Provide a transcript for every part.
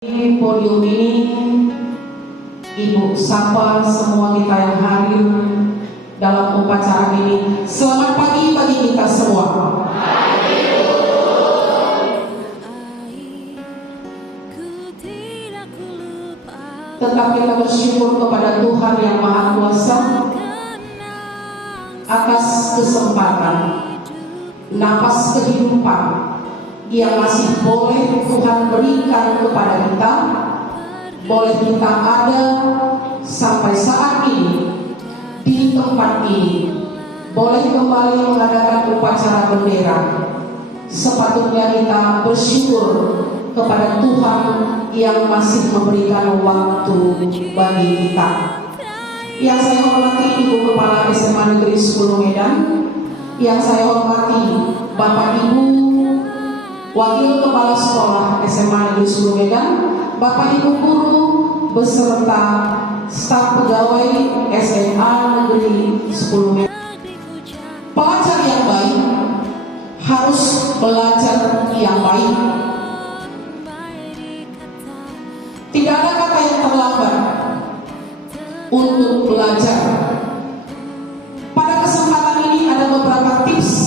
Di podium ini Ibu sapa semua kita yang hadir dalam upacara ini. Selamat pagi bagi kita semua. Tetap kita bersyukur kepada Tuhan yang Maha Kuasa atas kesempatan, napas kehidupan yang masih boleh Tuhan berikan kepada kita, boleh kita ada sampai saat ini di tempat ini, boleh kembali mengadakan upacara bendera. Sepatutnya kita bersyukur kepada Tuhan yang masih memberikan waktu bagi kita. Yang saya hormati Ibu Kepala SMA Negeri 10 Medan, yang saya hormati Bapak Ibu Wakil Kepala Sekolah SMA Negeri 10 Medan, Bapak Ibu guru beserta staf pegawai SMA Negeri 10 Medan. Pelajar yang baik harus belajar yang baik. Tidak ada kata yang terlambat untuk belajar. Pada kesempatan ini ada beberapa tips,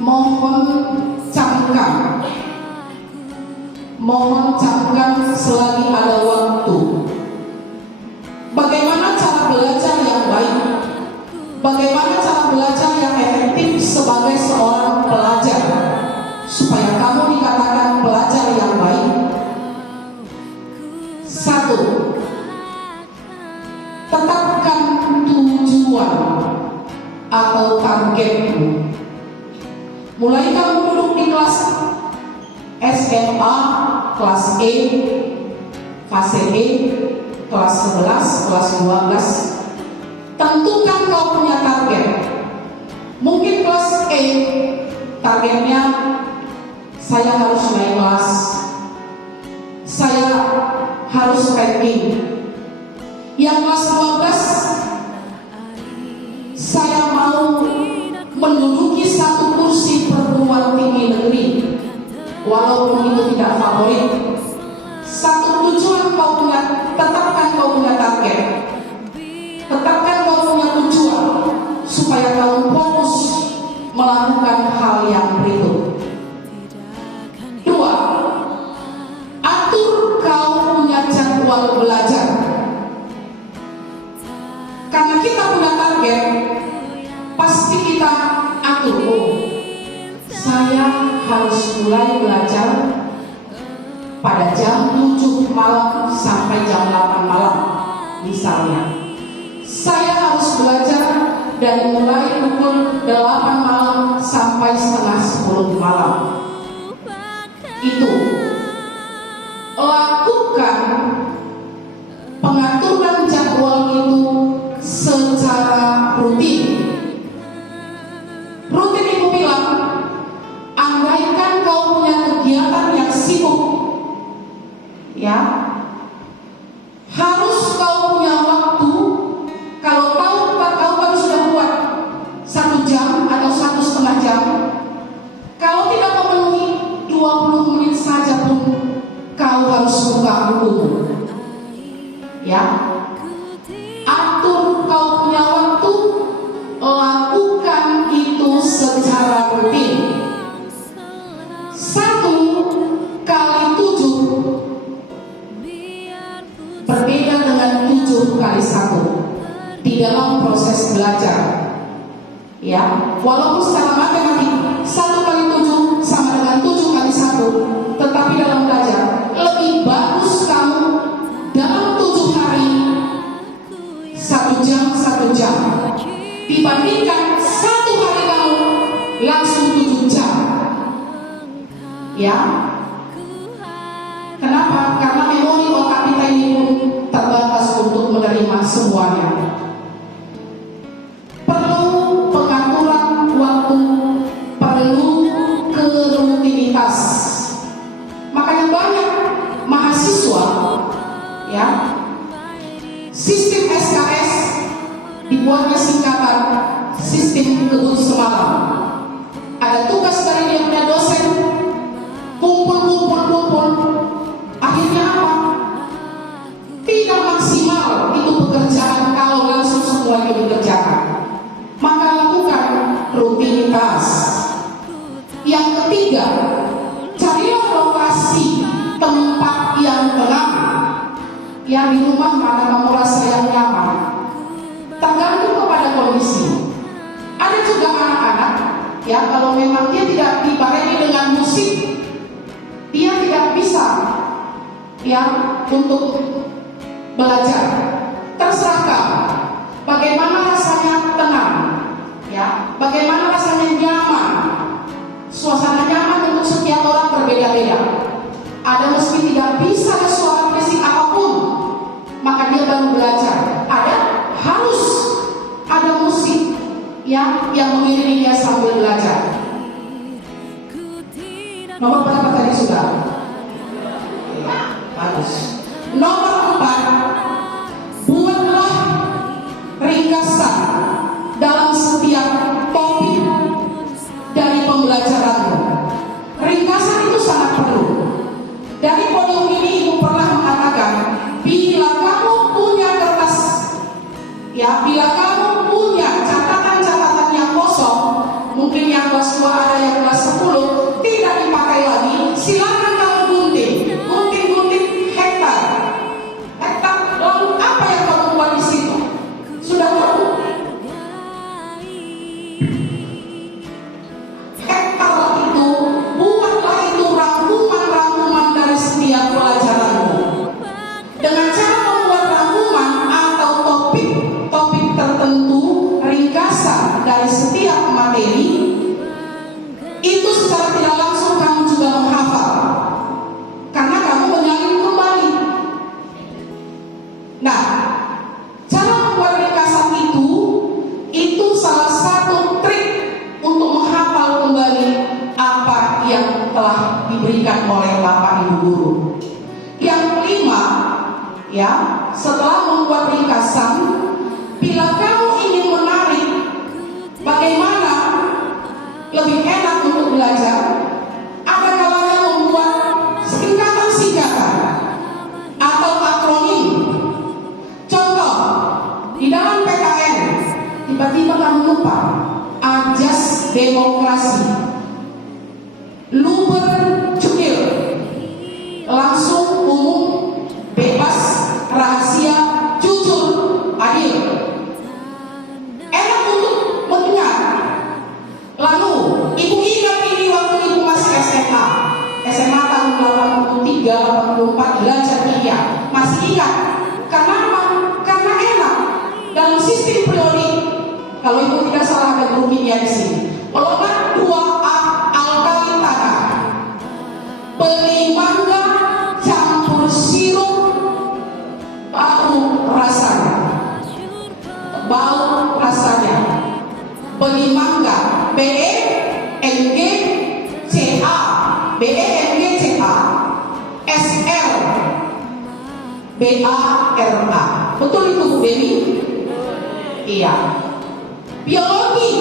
mohon camkan selagi ada waktu. Bagaimana cara belajar yang baik? Bagaimana cara belajar yang efektif sebagai seorang pelajar supaya kamu dikatakan pelajar yang baik? 1. Tetapkan tujuan atau targetmu. Mulai kamu duduk di kelas SMA, kelas E, fase E, kelas 11, kelas 12. Tentukan kau punya target. Mungkin kelas E, targetnya saya harus naik kelas, saya harus ranking. Yang kelas 12, saya mau menduduki satu kursi perguruan tinggi negeri, walaupun itu tidak favorit. Satu tujuan kau punya, tetapkan kau punya target, tetapkan kau punya tujuan supaya kau fokus melakukan hal yang berikut. 2. Atur kau punya jadwal belajar. Karena kita punya target, pasti kita atur. Saya harus mulai belajar pada jam 7 malam sampai jam 8 malam misalnya. Saya harus belajar dari mulai pukul 8 malam sampai setengah 10 malam. Itu lakukan pengaturan jadwal itu secara rutin. Rutin itu bilang, andaikan kau punya kegiatan yang sibuk, ya, harus kau punya waktu. Kalau kau baru sudah buat 1 jam atau 1,5 jam, kalau tidak memenuhi 20 menit saja pun kau harus buka buku, ya. Atur kau punya waktu, lakukan itu secara rutin. 1 kali 7 berbeda dengan 7 kali 1 di dalam proses belajar, ya. Walaupun secara matematik 1 kali 7 sama dengan 7 kali 1, tetapi dalam belajar lebih bagus kamu dalam 7 hari 1 jam 1 jam dibandingkan 1 hari kamu langsung 7 jam, ya. Kenapa? Karena memori otak kita ini pun terbatas untuk menerima semuanya. Perlu pengaturan waktu, perlu kerutinitas. Makanya banyak mahasiswa, ya, sistem SKS dibuatnya singkatan sistem kebut semalam. Ada tugas dari dia punya dosen, kumpul, akhirnya yang di rumah mana kamu rasa yang nyaman, tergantung kepada kondisi. Ada juga anak-anak, ya, kalau memang dia tidak dibarengi dengan musik, dia tidak bisa, ya, untuk belajar. Terserah kamu, bagaimana rasanya tenang, ya, bagaimana rasanya nyaman. Suasana nyaman untuk setiap orang berbeda-beda. Ada meski tidak bisa ada suara berisik apapun, maka dia baru belajar. Ada harus ada musik, ya, yang mengiringi dia sambil belajar. Nomor berapa tadi sudah? Bagus. Nomor 4, buatlah ringkasan dalam setiap topik dari pembelajaranmu. Ringkasan itu sangat perlu. Dari podium ini Ibu pernah mengatakan, bila kamu punya kertas, ya, bila kamu punya catatan-catatan yang kosong, mungkin yang kelas 2 ada yang kelas 10 tidak dipakai lagi, silakan kamu gunting hektar. Lalu apa yang kamu buat di situ? Sudah tahu? Dengan cara membuat rangkuman atau topik tertentu, ringkasan dari setiap materi, itu secara tidak langsung kamu juga menghafal, karena kamu menyalin kembali. Nah, cara membuat ringkasan itu salah satu trik untuk menghafal kembali apa yang telah diberikan oleh Bapak Ibu guru. Yang kelima, ya, setelah membuat ringkasan, bila kamu ingin menarik bagaimana lebih enak untuk belajar, ada kalanya membuat singkatan-singkatan atau akronim. Contoh, di dalam PKN tiba-tiba kamu lupa ajas demokrasi, luber cukil, langsung umum, bebas, rahasia, jujur, adil. Enak untuk mendengar. Lalu Ibu ingat ini waktu Ibu masih SMA tahun 83, 84 belajar ilmiah. Masih ingat? Karena apa? Karena enak. Dalam sistem periodik, kalau Ibu tidak salah ada guru kimia di sini. Pelonat 2A alkali tanah, beli mangga campur sirup, bau rasanya, beli mangga, BENGCA, SR, BARA. Betul itu Bu Dewi? Iya. Biologi,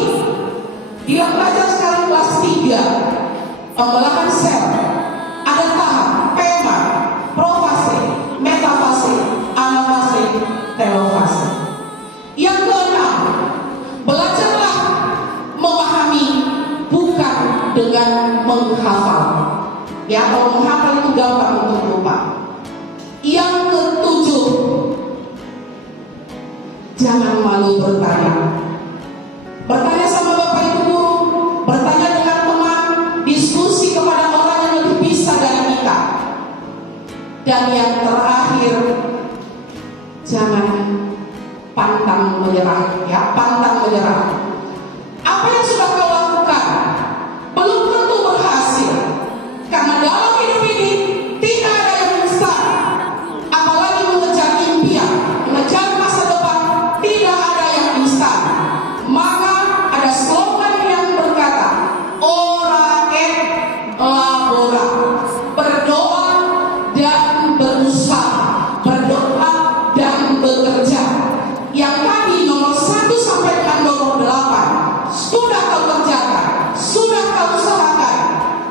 dia belajar sekarang kelas 3, pembelahan sel. Ada tahap pema, profase, metafase, anafase, telofase. Yang keenam, belajarlah memahami bukan dengan menghafal. Ya, kalau menghafal itu gampang untuk lupa. Yang ketujuh, jangan malu bertanya. Bertanya sama Bapak Ibu guru, bertanya dengan teman, diskusi kepada orang yang lebih bisa dari kita. Dan yang terakhir, jangan pantang menyerah, ya, pantang menyerah. Apa yang sudah kau lakukan belum tentu berhasil, karena dalam hidup ini tidak ada yang instan. Apalagi mengejar impian, mengejar masa depan, tidak ada yang instan. Maka ada slogan yang berkata, ora et labora, berdoa dan berusaha, berdoa dan bekerja. Yang tadi nomor 1 sampai dengan nomor 8 sudah kau kerjakan, sudah kau usahakan.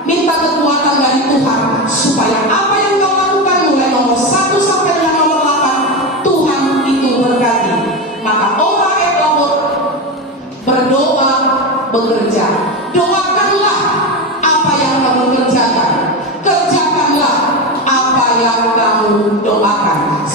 Minta kekuatan dari Tuhan supaya apa yang kau lakukan mulai nomor 1 sampai dengan nomor 8 Tuhan itu berkati. Maka ora et labora, berdoa, bekerja. Doakanlah apa yang kamu kerjakan, kerjakanlah apa yang kamu doakan.